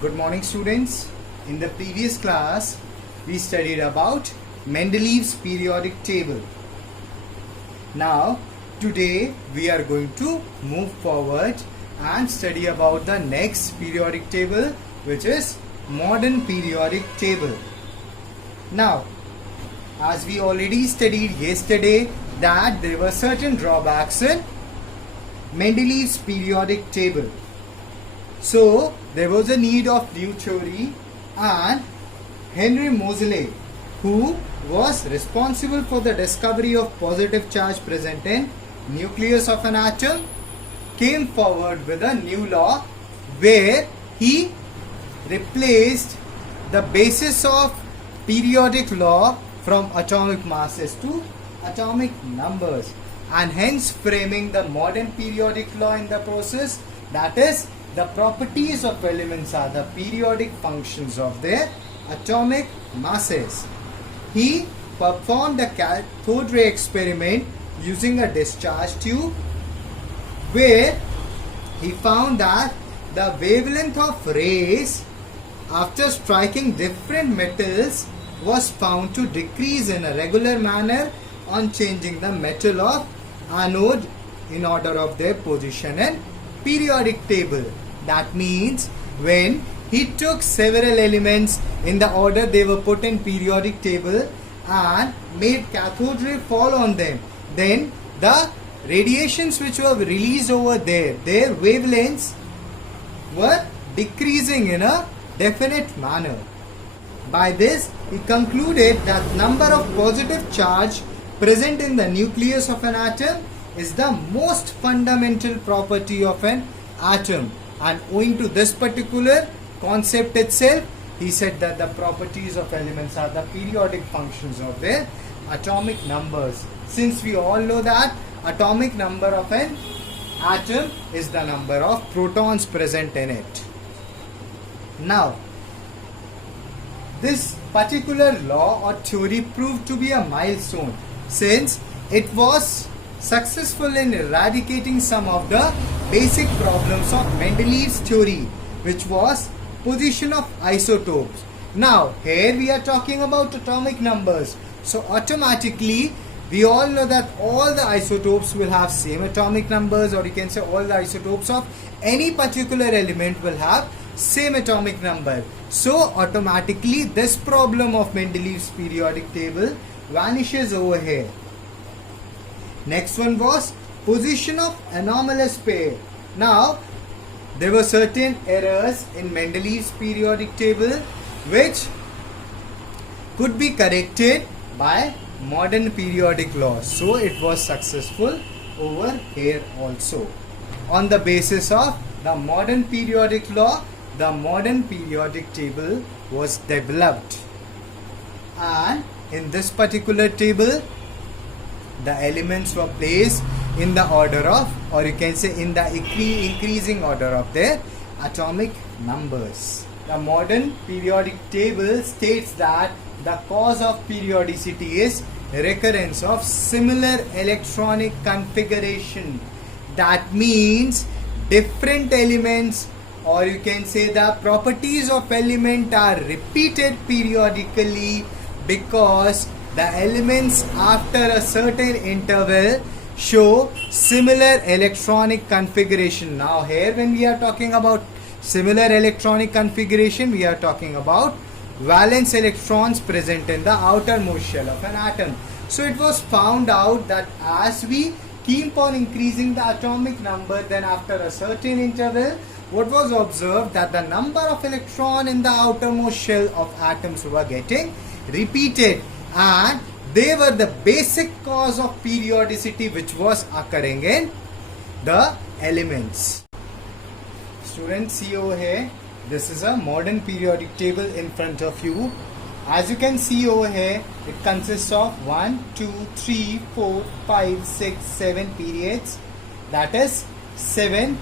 Good morning, students. In the previous class, we studied about Mendeleev's periodic table. Now, today we are going to move forward and study about the next periodic table, which is modern periodic table. Now, as we already studied yesterday that there were certain drawbacks in Mendeleev's periodic table. So, there was a need of new theory, and Henry Moseley, who was responsible for the discovery of positive charge present in nucleus of an atom, came forward with a new law where he replaced the basis of periodic law from atomic masses to atomic numbers, and hence framing the modern periodic law in the process. That is, the properties of elements are the periodic functions of their atomic masses. He performed a cathode ray experiment using a discharge tube, where he found that the wavelength of rays after striking different metals was found to decrease in a regular manner on changing the metal of anode in order of their position in periodic table. That means when he took several elements in the order they were put in periodic table and made cathode ray fall on them, then the radiations which were released over there, their wavelengths were decreasing in a definite manner. By this, he concluded that number of positive charge present in the nucleus of an atom is the most fundamental property of an atom, and owing to this particular concept itself, he said that the properties of elements are the periodic functions of their atomic numbers. Since we all know that atomic number of an atom is the number of protons present in it. Now, this particular law or theory proved to be a milestone, since it was successful in eradicating some of the basic problems of Mendeleev's theory, which was position of isotopes. Now, here we are talking about atomic numbers. So, automatically, we all know that all the isotopes will have same atomic numbers, or you can say all the isotopes of any particular element will have same atomic number. So, automatically, this problem of Mendeleev's periodic table vanishes over here. Next one was position of anomalous pair. Now, there were certain errors in Mendeleev's periodic table which could be corrected by modern periodic law. So, it was successful over here also. On the basis of the modern periodic law, the modern periodic table was developed. And in this particular table, the elements were placed in the order of, or you can say in the increasing order of their atomic numbers. The modern periodic table states that the cause of periodicity is recurrence of similar electronic configuration. That means different elements, or you can say the properties of element are repeated periodically, because the elements after a certain interval show similar electronic configuration. Now here when we are talking about similar electronic configuration, we are talking about valence electrons present in the outermost shell of an atom. So it was found out that as we keep on increasing the atomic number, then after a certain interval, what was observed that the number of electron in the outermost shell of atoms were getting repeated, and they were the basic cause of periodicity which was occurring in the elements. Students, see over here, this is a modern periodic table in front of you. As you can see over here, it consists of 1, 2, 3, 4, 5, 6, 7 periods. That is 7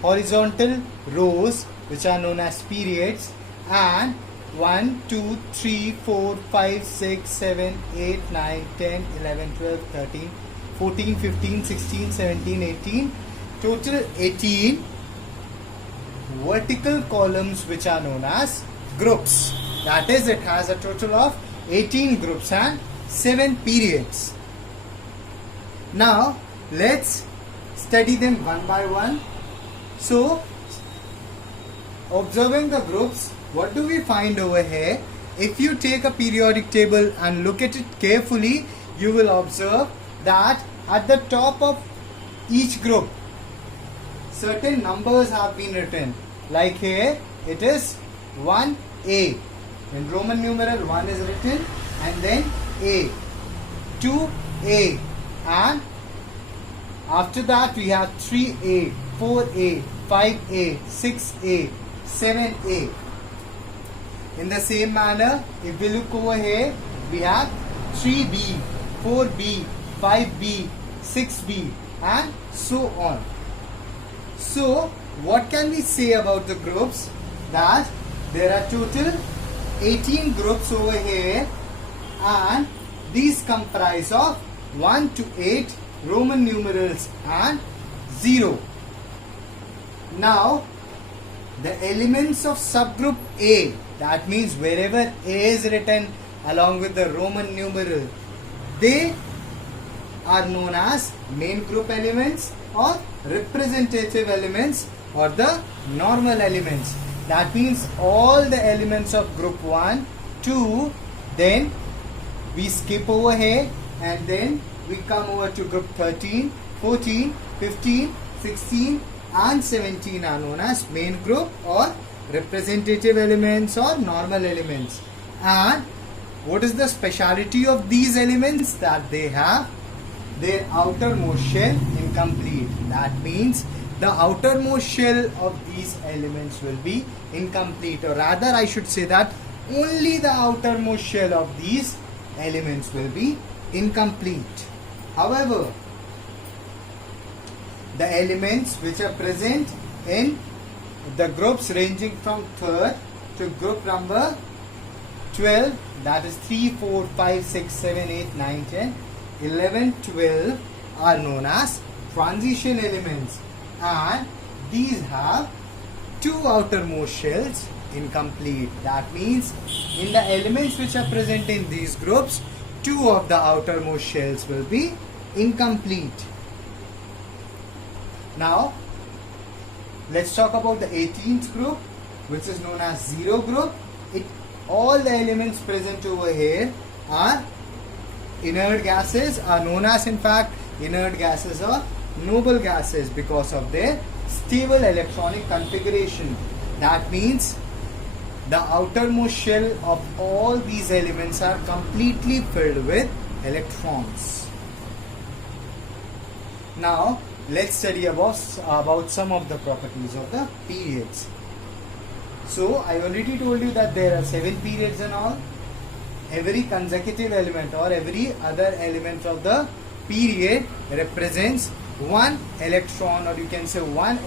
horizontal rows which are known as periods, and 1, 2, 3, 4, 5, 6, 7, 8, 9, 10, 11, 12, 13, 14, 15, 16, 17, 18, total 18 vertical columns which are known as groups. That is, it has a total of 18 groups and 7 periods. Now, let's study them one by one. So, observing the groups, what do we find over here? If you take a periodic table and look at it carefully, you will observe that at the top of each group, certain numbers have been written. Like here, it is 1A. In Roman numeral, 1 is written and then A. 2A. And after that, we have 3A, 4A, 5A, 6A, 7A. In the same manner, if we look over here, we have 3B, 4B, 5B, 6B and so on. So, what can we say about the groups? That there are total 18 groups over here and these comprise of 1 to 8 Roman numerals and 0. Now, the elements of subgroup A, that means wherever A is written along with the Roman numeral, they are known as main group elements or representative elements or the normal elements. That means all the elements of group 1, 2, then we skip over here and then we come over to group 13, 14, 15, 16 and 17 are known as main group or representative elements or normal elements. And what is the speciality of these elements? That they have their outermost shell incomplete. That means the outermost shell of these elements will be incomplete, or rather I should say that only the outermost shell of these elements will be incomplete. However, the elements which are present in the groups ranging from 3rd to group number 12, that is 3, 4, 5, 6, 7, 8, 9, 10, 11, 12 are known as transition elements, and these have 2 outermost shells incomplete. That means in the elements which are present in these groups, 2 of the outermost shells will be incomplete. Now, let's talk about the 18th group, which is known as 0 group. All the elements present over here are inert gases, are known as, in fact, inert gases or noble gases because of their stable electronic configuration. That means the outermost shell of all these elements are completely filled with electrons. Now, let's study about some of the properties of the periods. So, I already told you that there are 7 periods in all. Every consecutive element or every other element of the period represents 1 electron, or you can say 1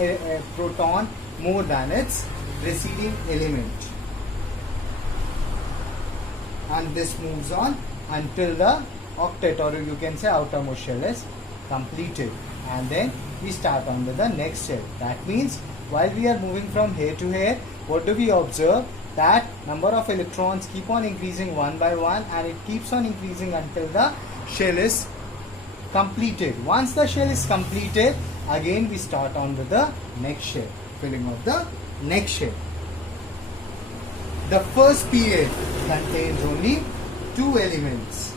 proton more than its preceding element. And this moves on until the octet, or you can say outermost shell, is completed. And then we start on with the next shell. That means while we are moving from here to here, what do we observe? That number of electrons keep on increasing one by one, and it keeps on increasing until the shell is completed. Once the shell is completed, again we start on with the next shell, filling of the next shell. The first period contains only 2 elements.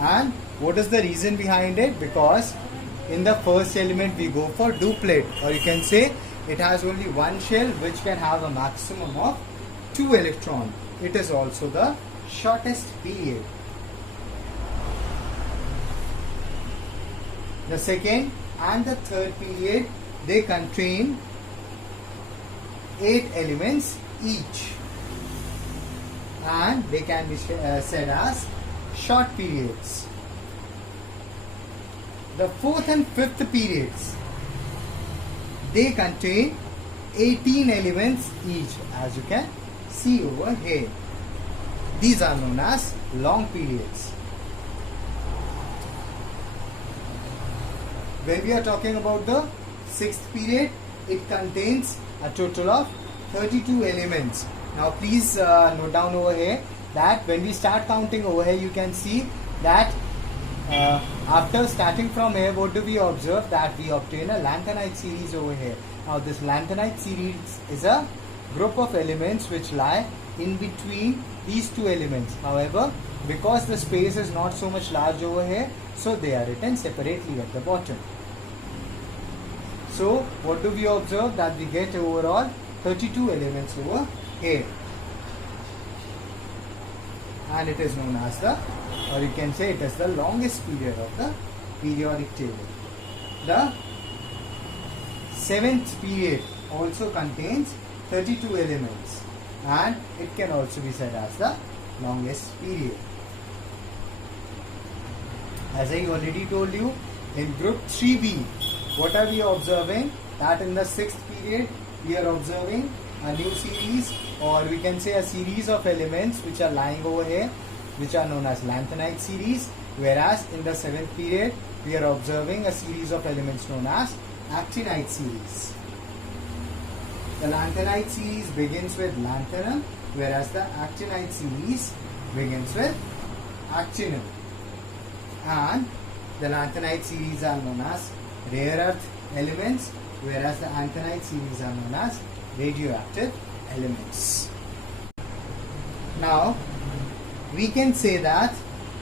And what is the reason behind it? Because in the first element we go for duplet, or you can say it has only 1 shell which can have a maximum of 2 electrons. It is also the shortest period. The second and the third period, they contain 8 elements each, and they can be said as short periods. The fourth and fifth periods, they contain 18 elements each, as you can see over here. These are known as long periods. When we are talking about the sixth period, it contains a total of 32 elements. Now please note down over here that when we start counting over here, you can see that after starting from here, what do we observe? That we obtain a lanthanide series over here. Now this lanthanide series is a group of elements which lie in between these two elements. However, because the space is not so much large over here, so they are written separately at the bottom. So what do we observe? That we get overall 32 elements over here, and it is known as the, or you can say it is the longest period of the periodic table. The seventh period also contains 32 elements, and it can also be said as the longest period. As I already told you, in group 3b, what are we observing? That in the sixth period, we are observing a new series, or we can say a series of elements which are lying over here, which are known as lanthanide series. Whereas in the seventh period, we are observing a series of elements known as actinide series. The lanthanide series begins with lanthanum, whereas the actinide series begins with actinum. And the lanthanide series are known as rare earth elements, whereas the actinide series are known as radioactive elements. Now, we can say that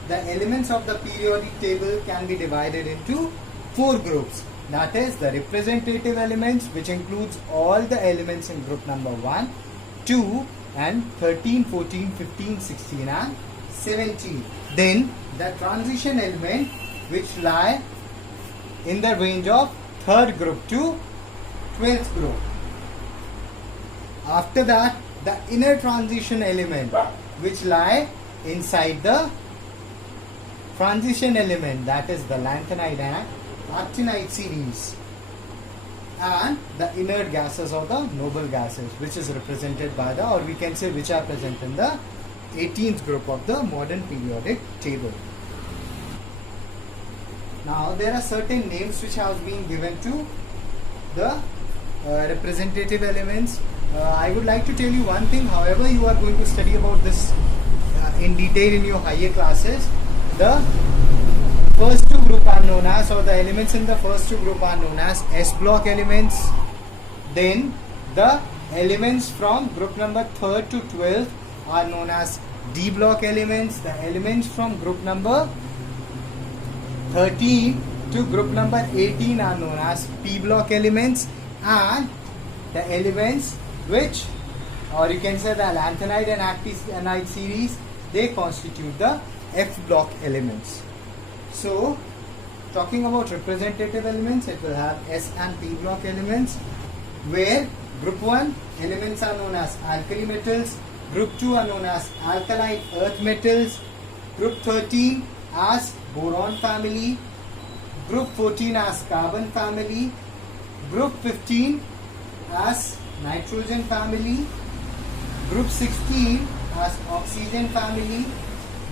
the elements of the periodic table can be divided into four groups. That is the representative elements, which includes all the elements in group number 1, 2 and 13, 14, 15, 16 and 17. Then the transition element, which lie in the range of third group to 12th group. After that, the inner transition element, which lie inside the transition element, that is the lanthanide and actinide series, and the inert gases or the noble gases, which is represented by the, or we can say which are present in the 18th group of the modern periodic table. Now there are certain names which have been given to the representative elements. I would like to tell you one thing, however you are going to study about this in detail in your higher classes. The first two group are known as, or the elements in the first two group are known as S block elements. Then the elements from group number 3rd to 12th are known as D block elements. The elements from group number 13 to group number 18 are known as P block elements, and the elements which, or you can say the lanthanide and actinide series, they constitute the F block elements. So, talking about representative elements, it will have S and P block elements, where group 1 elements are known as alkali metals, group 2 are known as alkaline earth metals, group 13 as boron family, group 14 as carbon family, group 15 as nitrogen family, group 16 as oxygen family,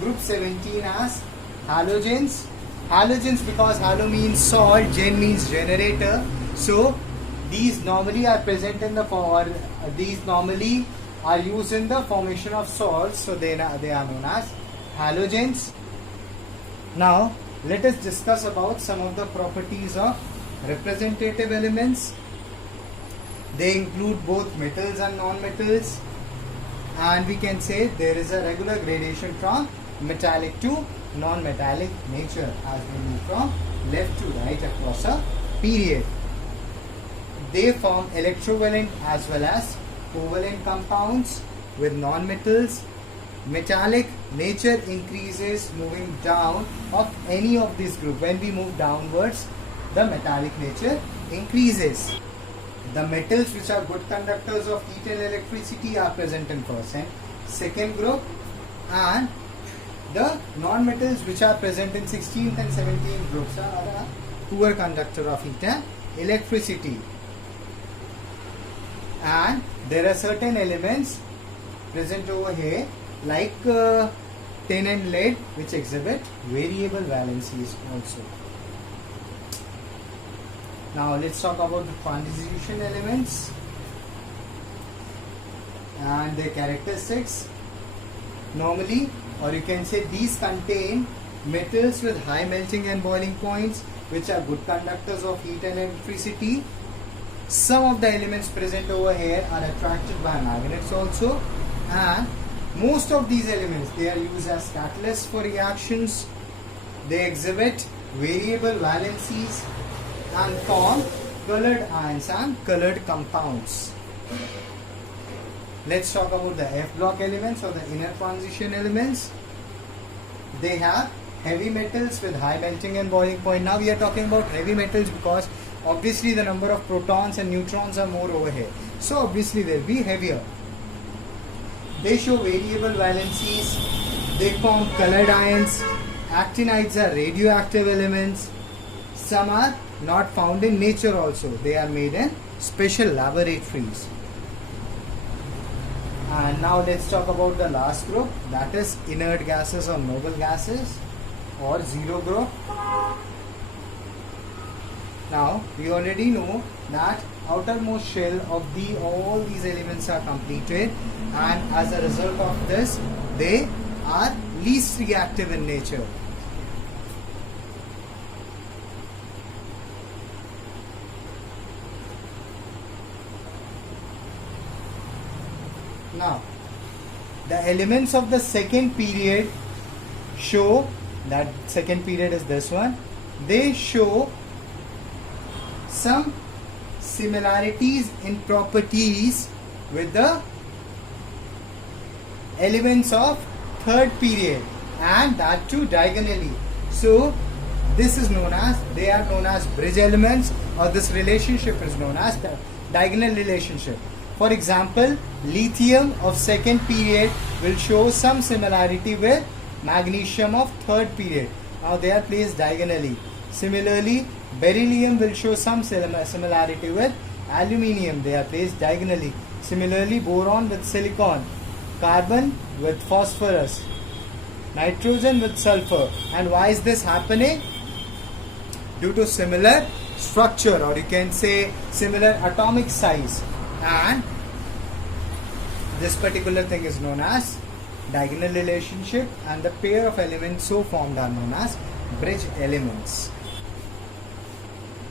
group 17 as halogens. Halogens because halo means salt, gen means generator. So these normally are present in the these normally are used in the formation of salts. So they are known as halogens. Now let us discuss about some of the properties of representative elements. They include both metals and non-metals, and we can say there is a regular gradation from metallic to non-metallic nature as we move from left to right across a period. They form electrovalent as well as covalent compounds with non-metals. Metallic nature increases moving down of any of these groups. When we move downwards, the metallic nature increases. The metals which are good conductors of heat and electricity are present in first and second group, and the non-metals which are present in 16th and 17th groups are a poor conductor of heat and electricity. And there are certain elements present over here like tin and lead, which exhibit variable valencies also. Now let's talk about the transition elements. and their characteristics. Normally, or you can say these contain metals with high melting and boiling points, which are good conductors of heat and electricity. Some of the elements present over here are attracted by magnets also, and most of these elements, they are used as catalysts for reactions. They exhibit variable valencies and form colored ions and colored compounds. Let's talk about the F block elements or the inner transition elements. They have heavy metals with high melting and boiling point. Now we are talking about heavy metals because obviously the number of protons and neutrons are more over here. So obviously they will be heavier. They show variable valencies. They form colored ions. Actinides are radioactive elements. Some are not found in nature also. They are made in special laboratories. And now let's talk about the last group, that is inert gases or noble gases or zero group. Now we already know that outermost shell of all these elements are completed, and as a result of this they are least reactive in nature. Now, the elements of the second period show, that second period is this one, they show some similarities in properties with the elements of third period, and that too diagonally. So, this is known as, they are known as bridge elements, or this relationship is known as the diagonal relationship. For example, lithium of second period will show some similarity with magnesium of third period. Now they are placed diagonally. Similarly, beryllium will show some similarity with aluminium. They are placed diagonally. Similarly, boron with silicon, carbon with phosphorus, nitrogen with sulfur. And why is this happening? Due to similar structure, or you can say similar atomic size. And this particular thing is known as diagonal relationship, and the pair of elements so formed are known as bridge elements.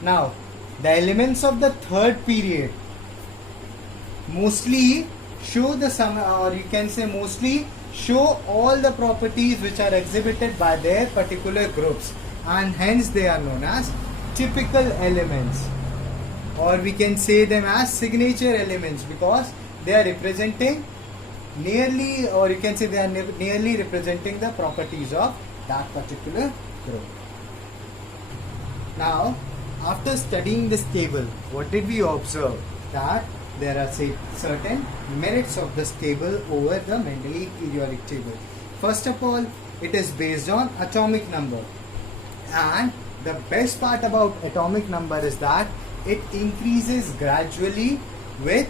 Now, the elements of the third period mostly show the sum, or you can say mostly show all the properties which are exhibited by their particular groups, and hence they are known as typical elements, or we can say them as signature elements, because they are representing nearly, or you can say they are nearly representing the properties of that particular group. Now, after studying this table, what did we observe? That there are certain merits of this table over the Mendeleev periodic table. First of all, it is based on atomic number, and the best part about atomic number is that it increases gradually with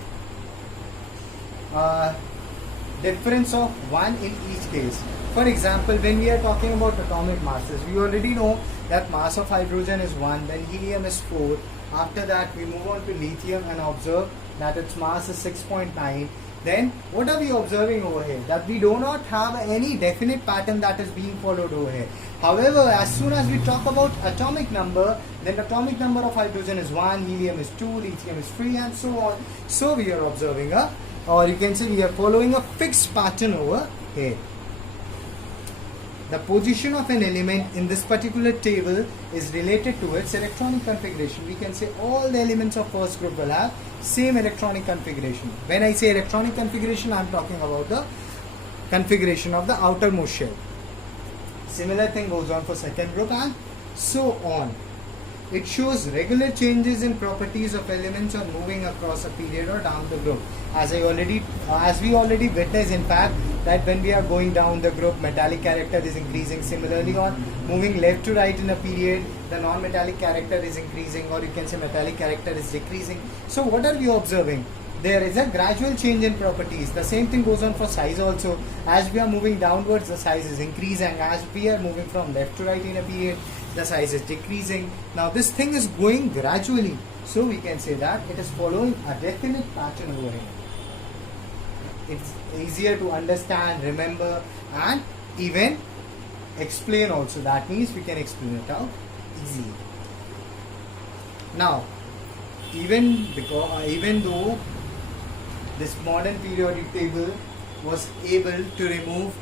difference of 1 in each case. For example, when we are talking about atomic masses, we already know that mass of hydrogen is 1, then helium is 4. After that, we move on to lithium and observe that its mass is 6.9. Then, what are we observing over here? That we do not have any definite pattern that is being followed over here. However, as soon as we talk about atomic number, then atomic number of hydrogen is 1, helium is 2, lithium is 3, and so on. So, we are observing or you can say we are following a fixed pattern over here. The position of an element in this particular table is related to its electronic configuration. We can say all the elements of first group will have same electronic configuration. When I say electronic configuration, I am talking about the configuration of the outermost shell. Similar thing goes on for second group and so on. It shows regular changes in properties of elements on moving across a period or down the group. As we already witnessed, in fact, that when we are going down the group, metallic character is increasing. Similarly, on moving left to right in a period, the non-metallic character is increasing, or you can say metallic character is decreasing. So what are we observing? There is a gradual change in properties. The same thing goes on for size also. As we are moving downwards, the size is increasing. As we are moving from left to right in a period, the size is decreasing. Now this thing is going gradually. So we can say that it is following a definite pattern over here. it's easier to understand, remember, and even explain also. That means we can explain it out easily. Now, even though this modern periodic table was able to remove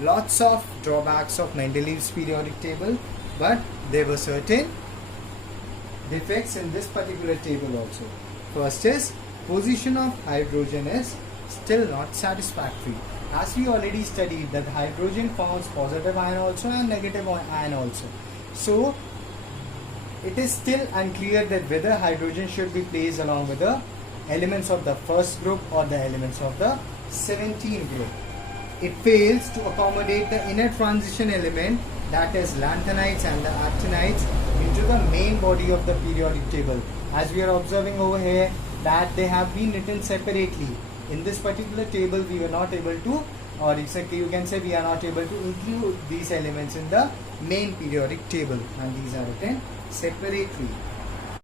lots of drawbacks of Mendeleev's periodic table, but there were certain defects in this particular table also. First is, position of hydrogen is still not satisfactory. As we already studied that hydrogen forms positive ion also and negative ion also. So it is still unclear that whether hydrogen should be placed along with the elements of the first group or the elements of the 17 group. It fails to accommodate the inner transition element, that is lanthanides and the actinides, into the main body of the periodic table. As we are observing over here that they have been written separately. In this particular table we were not able to, or exactly you can say we are not able to include these elements in the main periodic table, and these are written separately.